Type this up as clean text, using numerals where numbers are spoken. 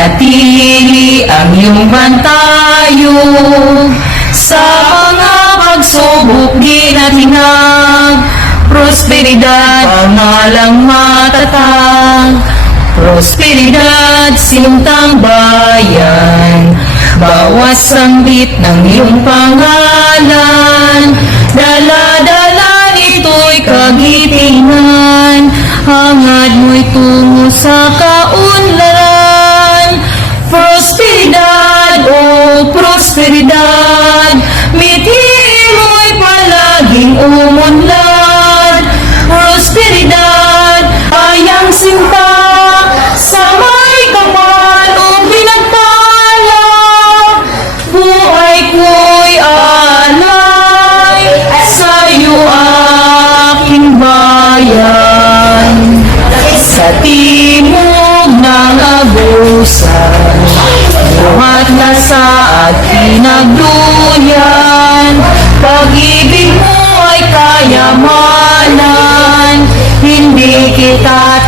manatili ang iyong bantayo sa mga pagsubok di natinag. Prosperidad, pangalang matatag. Prosperidad, sintang bayan. Bawat sanggit ng iyong pangalan, dala-dala nito'y kagitingan. Hangad mo'y tungo sa kaunlaran. Prosperidad, oh prosperidad, mithi mo'y palaging umunlad. Prosperidad, ayang sinta, sa may kapal o pinagpala. Buhay ko'y alay sa iyo aking bayan. Sa timog ng abusan, buhat na sa ating nagduyan. Pag-ibig mo ay kayamanan, hindi kita